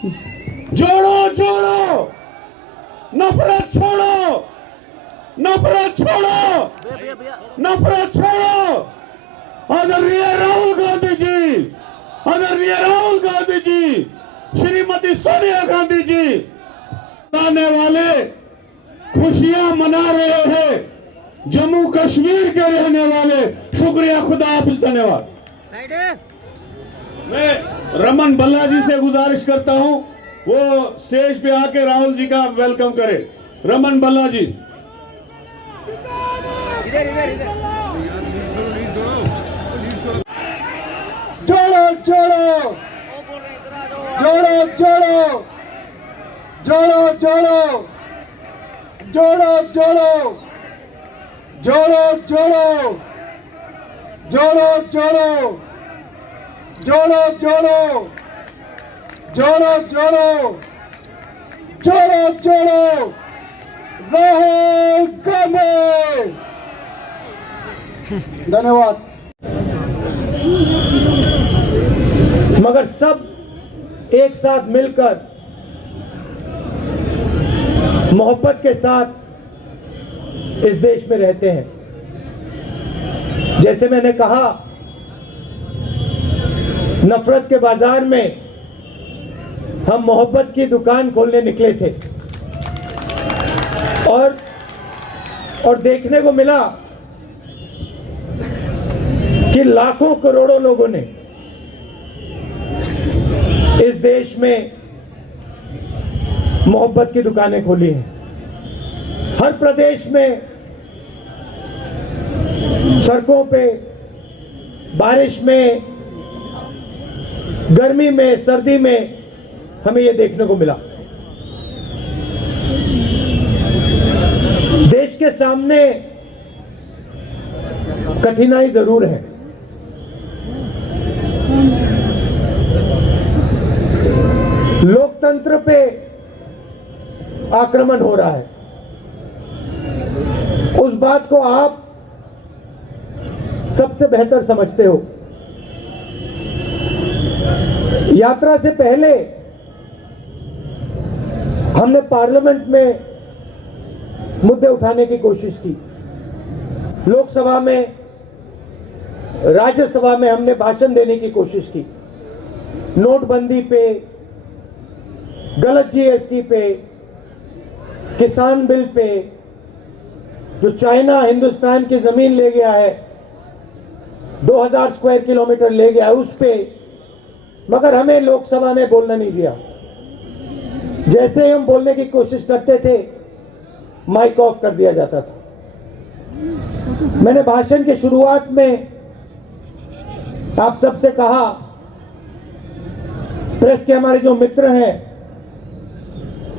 जोड़ो जोड़ो, नफरत छोड़ो, नफरत छोड़ो, नफरत छोड़ो। आदरणीय राहुल गांधी जी, आदरणीय राहुल गांधी जी, श्रीमती सोनिया गांधी जी आने वाले खुशियां मना रहे हैं जम्मू कश्मीर के रहने वाले। शुक्रिया, खुदा हाफिज, धन्यवाद। मैं रमन भल्ला जी से गुजारिश करता हूं वो स्टेज पे आके राहुल जी का वेलकम करें। रमन भल्ला जी। जोड़ो जोड़ो, जोड़ो जोड़ो, जोड़ो जोड़ो, जोड़ो जोड़ो, जोड़ो जोड़ो, जोड़ो जोड़ो, जोड़ो जोड़ो, जोड़ो जोड़ो, जोड़ो जोड़ो, राहुल गांधी। धन्यवाद। मगर सब एक साथ मिलकर मोहब्बत के साथ इस देश में रहते हैं। जैसे मैंने कहा, नफरत के बाजार में हम मोहब्बत की दुकान खोलने निकले थे और देखने को मिला कि लाखों करोड़ों लोगों ने इस देश में मोहब्बत की दुकानें खोली हैं। हर प्रदेश में सड़कों पे, बारिश में, गर्मी में, सर्दी में हमें यह देखने को मिला। देश के सामने कठिनाई जरूर है। लोकतंत्र पे आक्रमण हो रहा है। उस बात को आप सबसे बेहतर समझते हो। यात्रा से पहले हमने पार्लियामेंट में मुद्दे उठाने की कोशिश की। लोकसभा में, राज्यसभा में हमने भाषण देने की कोशिश की। नोटबंदी पे, गलत जीएसटी पे, किसान बिल पे, जो चाइना हिंदुस्तान की जमीन ले गया है, 2000 स्क्वायर किलोमीटर ले गया है, उस पे। मगर हमें लोकसभा ने बोलना नहीं दिया। जैसे ही हम बोलने की कोशिश करते थे, माइक ऑफ कर दिया जाता था। मैंने भाषण की शुरुआत में आप सबसे कहा, प्रेस के हमारे जो मित्र हैं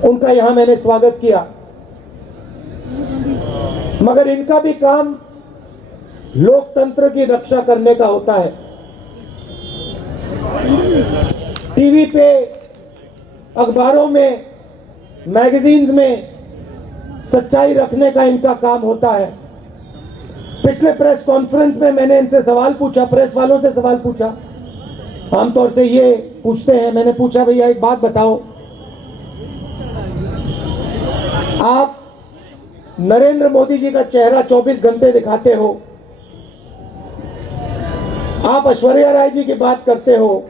उनका यहां मैंने स्वागत किया, मगर इनका भी काम लोकतंत्र की रक्षा करने का होता है। टीवी पे, अखबारों में, मैगजीन्स में सच्चाई रखने का इनका काम होता है। पिछले प्रेस कॉन्फ्रेंस में मैंने इनसे सवाल पूछा, प्रेस वालों से सवाल पूछा। आमतौर से ये पूछते हैं, मैंने पूछा, भैया एक बात बताओ, आप नरेंद्र मोदी जी का चेहरा 24 घंटे दिखाते हो, आप ऐश्वर्या राय जी की बात करते हो,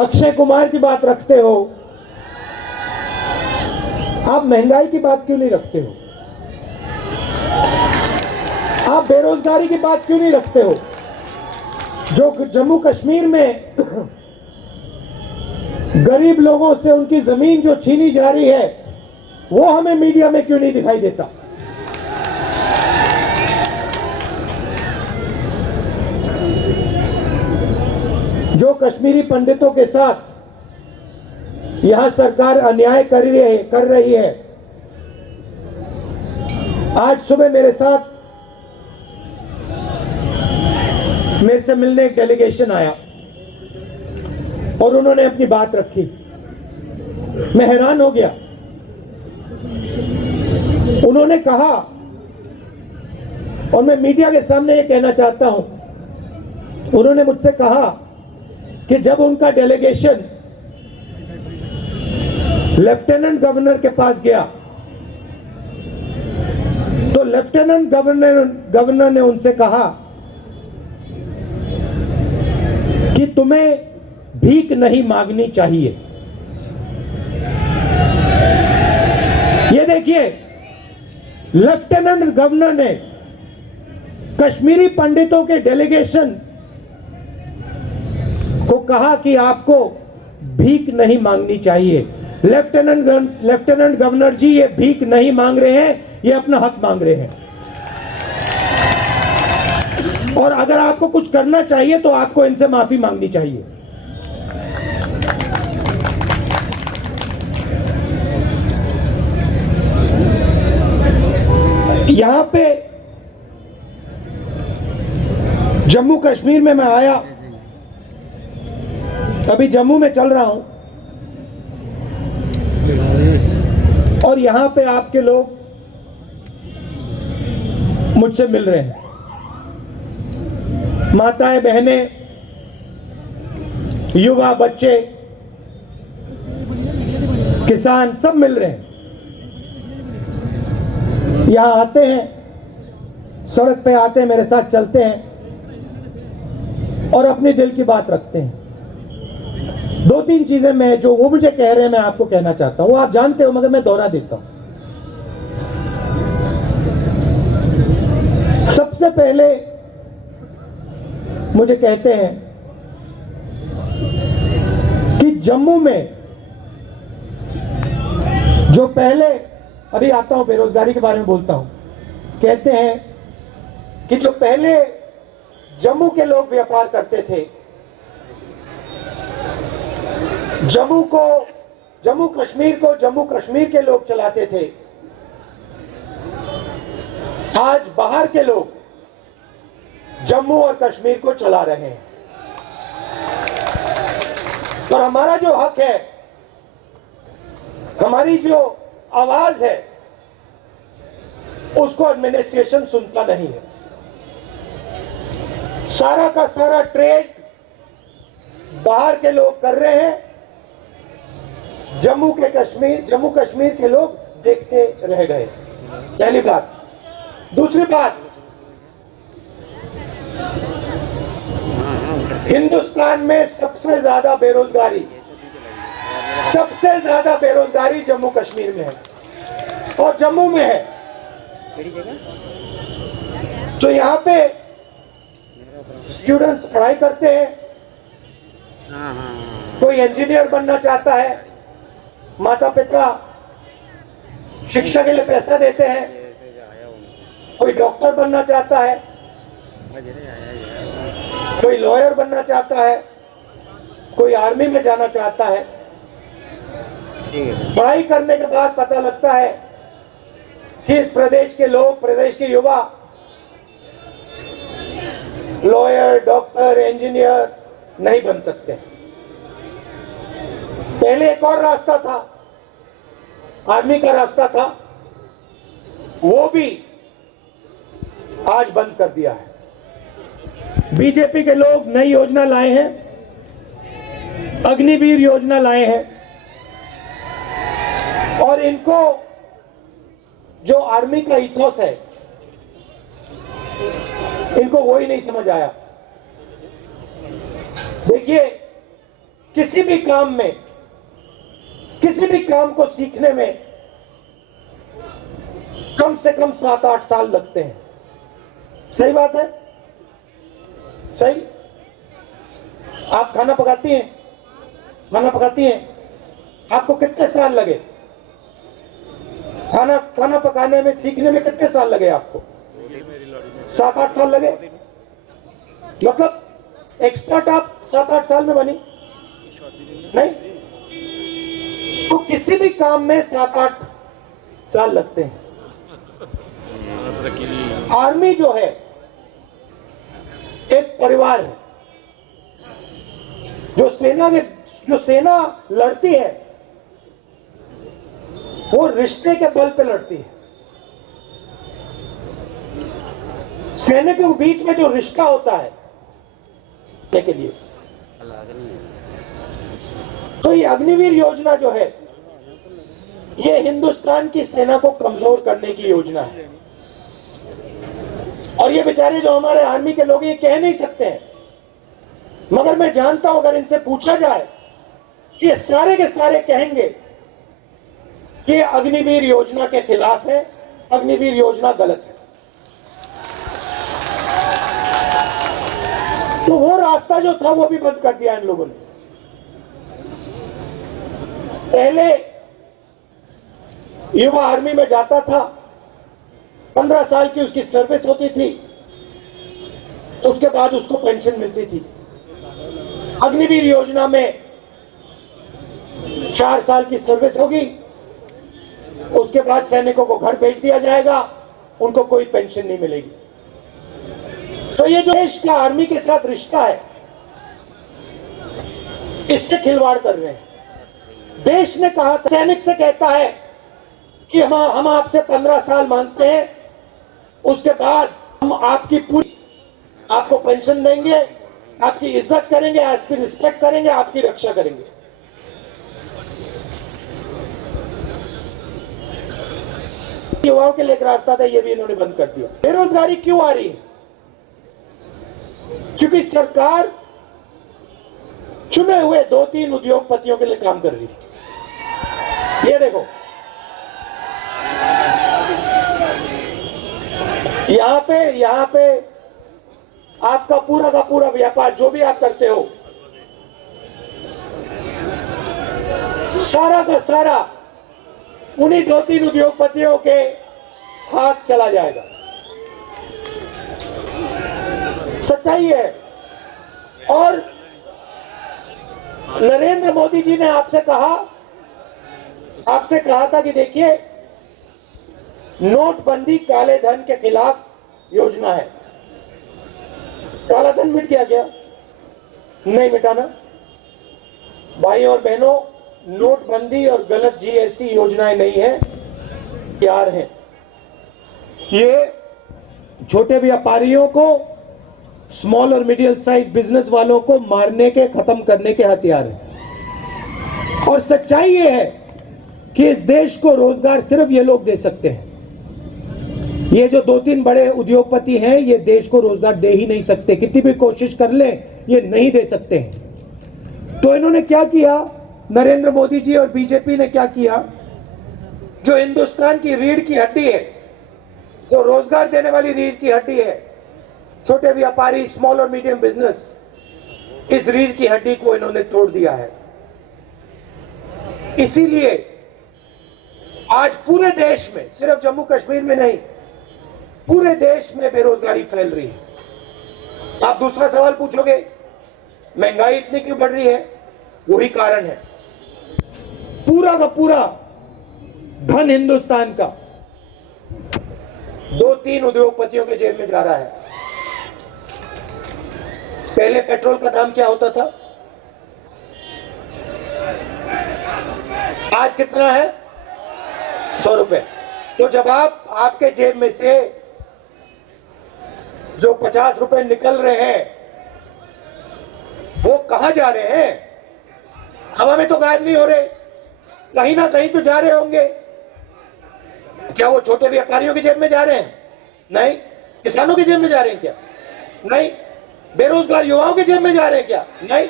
अक्षय कुमार की बात रखते हो, आप महंगाई की बात क्यों नहीं रखते हो? आप बेरोजगारी की बात क्यों नहीं रखते हो? जो जम्मू कश्मीर में गरीब लोगों से उनकी जमीन जो छीनी जा रही है, वो हमें मीडिया में क्यों नहीं दिखाई देता? जो कश्मीरी पंडितों के साथ यहां सरकार अन्याय कर रही है। आज सुबह मेरे से मिलने एक डेलीगेशन आया और उन्होंने अपनी बात रखी। मैं हैरान हो गया। उन्होंने कहा और मैं मीडिया के सामने ये कहना चाहता हूं, उन्होंने मुझसे कहा कि जब उनका डेलीगेशन लेफ्टिनेंट गवर्नर के पास गया तो लेफ्टिनेंट गवर्नर ने उनसे कहा कि तुम्हें भीख नहीं मांगनी चाहिए। ये देखिए, लेफ्टिनेंट गवर्नर ने कश्मीरी पंडितों के डेलीगेशन को कहा कि आपको भीख नहीं मांगनी चाहिए। लेफ्टिनेंट गवर्नर जी, ये भीख नहीं मांग रहे हैं, ये अपना हक मांग रहे हैं। और अगर आपको कुछ करना चाहिए तो आपको इनसे माफी मांगनी चाहिए। यहां पे जम्मू कश्मीर में मैं आया, अभी जम्मू में चल रहा हूं और यहां पे आपके लोग मुझसे मिल रहे हैं, माताएं, बहनें, युवा, बच्चे, किसान सब मिल रहे हैं। यहां आते हैं, सड़क पे आते हैं, मेरे साथ चलते हैं और अपने दिल की बात रखते हैं। दो तीन चीजें मैं जो वो मुझे कह रहे हैं मैं आपको कहना चाहता हूं, वो आप जानते हो मगर मैं दोहरा देता हूं। सबसे पहले मुझे कहते हैं कि जम्मू में जो पहले, अभी आता हूं बेरोजगारी के बारे में बोलता हूं, कहते हैं कि जो पहले जम्मू के लोग व्यापार करते थे, जम्मू कश्मीर के लोग चलाते थे, आज बाहर के लोग जम्मू और कश्मीर को चला रहे हैं। और हमारा जो हक है, हमारी जो आवाज है, उसको एडमिनिस्ट्रेशन सुनता नहीं है। सारा का सारा ट्रेड बाहर के लोग कर रहे हैं, जम्मू कश्मीर के लोग देखते रह गए। पहली बात। दूसरी बात, हिंदुस्तान में सबसे ज्यादा बेरोजगारी जम्मू कश्मीर में है और जम्मू में है। तो यहाँ पे स्टूडेंट्स पढ़ाई करते हैं, कोई इंजीनियर बनना चाहता है, माता पिता शिक्षा के लिए पैसा देते हैं, कोई डॉक्टर बनना चाहता है, कोई लॉयर बनना चाहता है, कोई आर्मी में जाना चाहता है। पढ़ाई करने के बाद पता लगता है कि इस प्रदेश के लोग, प्रदेश के युवा लॉयर, डॉक्टर, इंजीनियर नहीं बन सकते। पहले एक और रास्ता था, आर्मी का रास्ता था, वो भी आज बंद कर दिया है। बीजेपी के लोग नई योजना लाए हैं, अग्निवीर योजना लाए हैं और इनको जो आर्मी का इथोस है, इनको वो ही नहीं समझ आया। देखिए, किसी भी काम में, किसी भी काम को सीखने में कम से कम 7-8 साल लगते हैं। सही बात है? सही? आप खाना पकाती हैं, आपको कितने साल लगे? खाना पकाने में, सीखने में कितने साल लगे आपको? 7-8 साल लगे। मतलब एक्सपर्ट आप 7-8 साल में बनी? नहीं। तो किसी भी काम में 7-8 साल लगते हैं। आर्मी जो है एक परिवार है। जो सेना लड़ती है वो रिश्ते के बल पे लड़ती है। सैनिकों के बीच में जो रिश्ता होता है के लिए, तो ये अग्निवीर योजना जो है ये हिंदुस्तान की सेना को कमजोर करने की योजना है। और ये बेचारे जो हमारे आर्मी के लोग ये कह नहीं सकते हैं, मगर मैं जानता हूं अगर इनसे पूछा जाए, ये सारे के सारे कहेंगे कि अग्निवीर योजना के खिलाफ है, अग्निवीर योजना गलत है। तो वो रास्ता जो था वो भी बंद कर दिया इन लोगों ने। पहले युवा आर्मी में जाता था, 15 साल की उसकी सर्विस होती थी, उसके बाद उसको पेंशन मिलती थी। अग्निवीर योजना में 4 साल की सर्विस होगी, उसके बाद सैनिकों को घर भेज दिया जाएगा, उनको कोई पेंशन नहीं मिलेगी। तो ये जो देश का आर्मी के साथ रिश्ता है, इससे खिलवाड़ कर रहे हैं। देश ने कहा, सैनिक से कहता है कि हम आपसे 15 साल मांगते हैं, उसके बाद हम आपकी पूरी आपको पेंशन देंगे, आपकी इज्जत करेंगे, आपकी रिस्पेक्ट करेंगे, आपकी रक्षा करेंगे। युवाओं के लिए एक रास्ता था, ये भी इन्होंने बंद कर दिया। बेरोजगारी क्यों आ रही है? क्योंकि सरकार चुने हुए 2-3 उद्योगपतियों के लिए काम कर रही है। ये देखो, यहां पे आपका पूरा का पूरा व्यापार जो भी आप करते हो, सारा का सारा उन्हीं 2-3 उद्योगपतियों के हाथ चला जाएगा। सच्चाई है। और नरेंद्र मोदी जी ने आपसे कहा था कि देखिए, नोटबंदी काले धन के खिलाफ योजना है। काला धन मिट गया क्या? नहीं मिटाना। भाई और बहनों, नोटबंदी और गलत जीएसटी योजनाएं नहीं है, यार हैं। ये छोटे व्यापारियों को, स्मॉल और मीडियम साइज बिजनेस वालों को मारने के, खत्म करने के हथियार हैं। और सच्चाई ये है कि इस देश को रोजगार सिर्फ ये लोग दे सकते हैं। ये जो 2-3 बड़े उद्योगपति हैं, ये देश को रोजगार दे ही नहीं सकते, कितनी भी कोशिश कर ले ये नहीं दे सकते हैं। तो इन्होंने क्या किया, नरेंद्र मोदी जी और बीजेपी ने क्या किया, जो हिंदुस्तान की रीढ़ की हड्डी है, जो रोजगार देने वाली रीढ़ की हड्डी है, छोटे व्यापारी, स्मॉल और मीडियम बिजनेस, इस रीढ़ की हड्डी को इन्होंने तोड़ दिया है। इसीलिए आज पूरे देश में, सिर्फ जम्मू कश्मीर में नहीं, पूरे देश में बेरोजगारी फैल रही है। आप दूसरा सवाल पूछोगे, महंगाई इतनी क्यों बढ़ रही है? वही कारण है। पूरा का पूरा धन हिंदुस्तान का 2-3 उद्योगपतियों के जेब में जा रहा है। पहले पेट्रोल का दाम क्या होता था, आज कितना है? 100 रुपए। तो जब आपके जेब में से जो 50 रुपए निकल रहे हैं, वो कहां जा रहे हैं? हवा में तो गायब नहीं हो रहे, कहीं ना कहीं तो जा रहे होंगे। क्या वो छोटे व्यापारियों की जेब में जा रहे हैं? नहीं। किसानों की जेब में जा रहे हैं क्या? नहीं। बेरोजगार युवाओं की जेब में जा रहे हैं क्या? नहीं।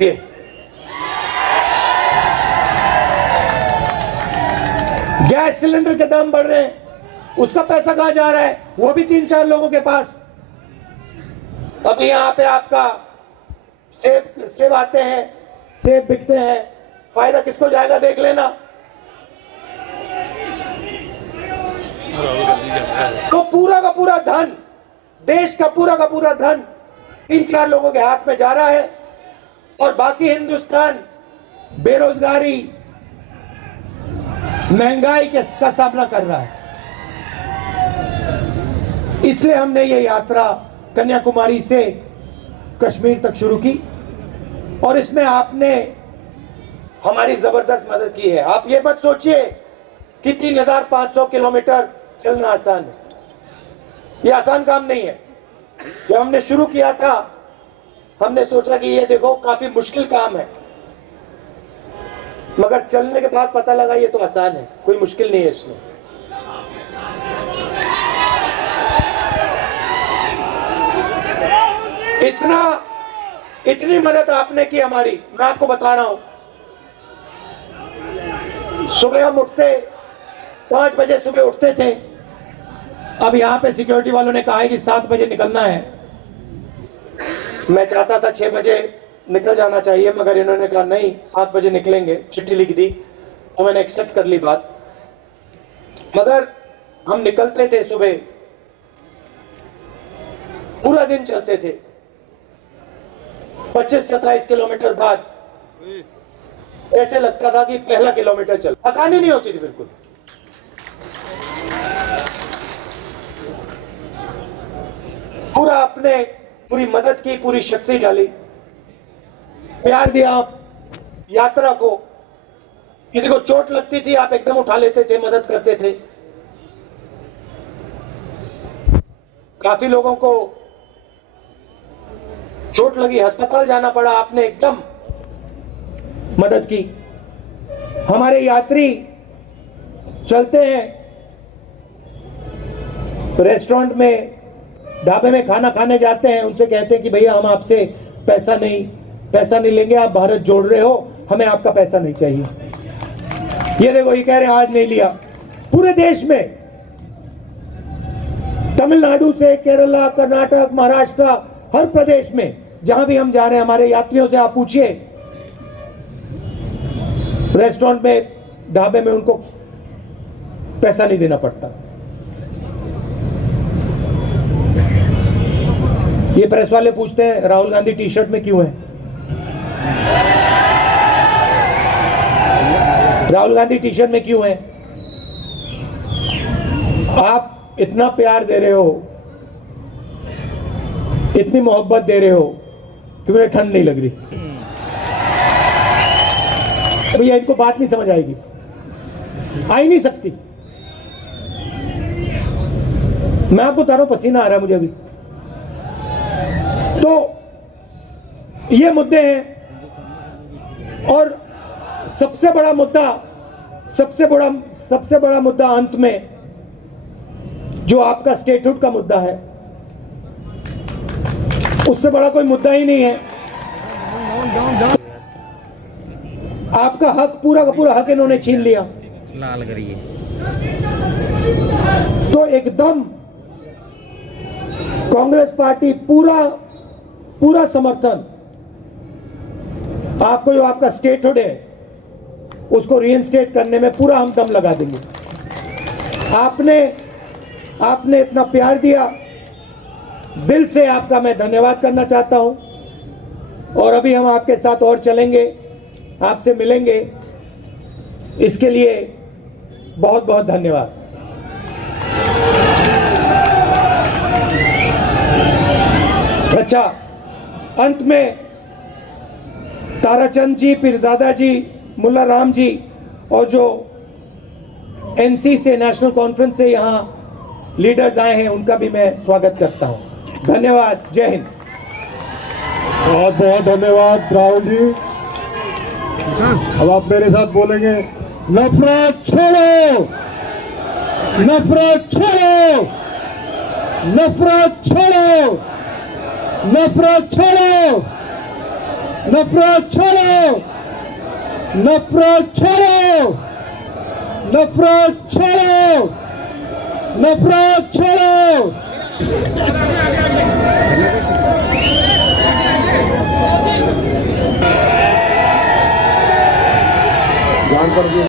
ये गैस सिलेंडर के दाम बढ़ रहे हैं, उसका पैसा कहां जा रहा है? वो भी 3-4 लोगों के पास। अब यहां पे आपका सेब आते हैं, सेब बिकते हैं, फायदा किसको जाएगा देख लेना। तो पूरा का पूरा धन, देश का पूरा धन 3-4 लोगों के हाथ में जा रहा है, और बाकी हिंदुस्तान बेरोजगारी, महंगाई का सामना कर रहा है। इसलिए हमने ये यात्रा कन्याकुमारी से कश्मीर तक शुरू की, और इसमें आपने हमारी जबरदस्त मदद की है। आप ये मत सोचिए कि 3500 किलोमीटर चलना आसान है। ये आसान काम नहीं है। जब हमने शुरू किया था हमने सोचा कि ये देखो काफी मुश्किल काम है, मगर चलने के बाद पता लगा ये तो आसान है, कोई मुश्किल नहीं है इसमें। इतनी मदद आपने की हमारी, मैं आपको बता रहा हूं। सुबह हम उठते 5 बजे सुबह उठते थे, अब यहां पे सिक्योरिटी वालों ने कहा है कि 7 बजे निकलना है। मैं चाहता था 6 बजे निकल जाना चाहिए, मगर इन्होंने कहा नहीं 7 बजे निकलेंगे, चिट्ठी लिख दी तो मैंने एक्सेप्ट कर ली बात। मगर हम निकलते थे सुबह, पूरा दिन चलते थे। 25-27 किलोमीटर बाद ऐसे लगता था कि पहला किलोमीटर चल, थकानी नहीं होती थी बिल्कुल। पूरा अपने पूरी मदद की, पूरी शक्ति डाली, प्यार दिया आप यात्रा को। किसी को चोट लगती थी आप एकदम उठा लेते थे, मदद करते थे। काफी लोगों को चोट लगी, अस्पताल जाना पड़ा, आपने एकदम मदद की। हमारे यात्री चलते हैं, रेस्टोरेंट में, ढाबे में खाना खाने जाते हैं, उनसे कहते हैं कि भैया हम आपसे पैसा नहीं लेंगे, आप भारत जोड़ रहे हो, हमें आपका पैसा नहीं चाहिए। ये देखो ये कह रहे हैं आज नहीं लिया। पूरे देश में, तमिलनाडु से केरला, कर्नाटक, महाराष्ट्र, हर प्रदेश में जहां भी हम जा रहे हैं, हमारे यात्रियों से आप पूछिए, रेस्टोरेंट में, ढाबे में उनको पैसा नहीं देना पड़ता। ये प्रेस वाले पूछते हैं राहुल गांधी टी शर्ट में क्यों है? राहुल गांधी टी शर्ट में क्यों है? आप इतना प्यार दे रहे हो, इतनी मोहब्बत दे रहे हो कि मुझे ठंड नहीं लग रही। भैया इनको बात नहीं समझ आएगी, आ ही नहीं सकती। मैं आपको बता रहा हूं, पसीना आ रहा है मुझे अभी। तो ये मुद्दे हैं, और सबसे बड़ा मुद्दा अंत में जो आपका स्टेटहुड का मुद्दा है, उससे बड़ा कोई मुद्दा ही नहीं है। आपका हक, पूरा का पूरा हक इन्होंने छीन लिया। लाल करिए तो एकदम कांग्रेस पार्टी पूरा समर्थन आपको, जो आपका स्टेटहुड है उसको रीइंस्टेट करने में पूरा हम दम लगा देंगे। आपने इतना प्यार दिया, दिल से आपका मैं धन्यवाद करना चाहता हूं। और अभी हम आपके साथ और चलेंगे, आपसे मिलेंगे, इसके लिए बहुत बहुत धन्यवाद। अच्छा, अंत में ताराचंद जी, पीरजादा जी, मुल्ला राम जी और जो एनसी से, नेशनल कॉन्फ्रेंस से यहाँ लीडर्स आए हैं, उनका भी मैं स्वागत करता हूँ। धन्यवाद, जय हिंद। बहुत बहुत धन्यवाद राहुल जी। अब आप मेरे साथ बोलेंगे, नफरत छोड़ो, नफरत छोड़ो, नफरत छोड़ो, नफरत छोड़ो, नफरत छोड़ो, नफरत छोड़ो, नफरत छोड़ो, नफरत छोड़ो। जान पर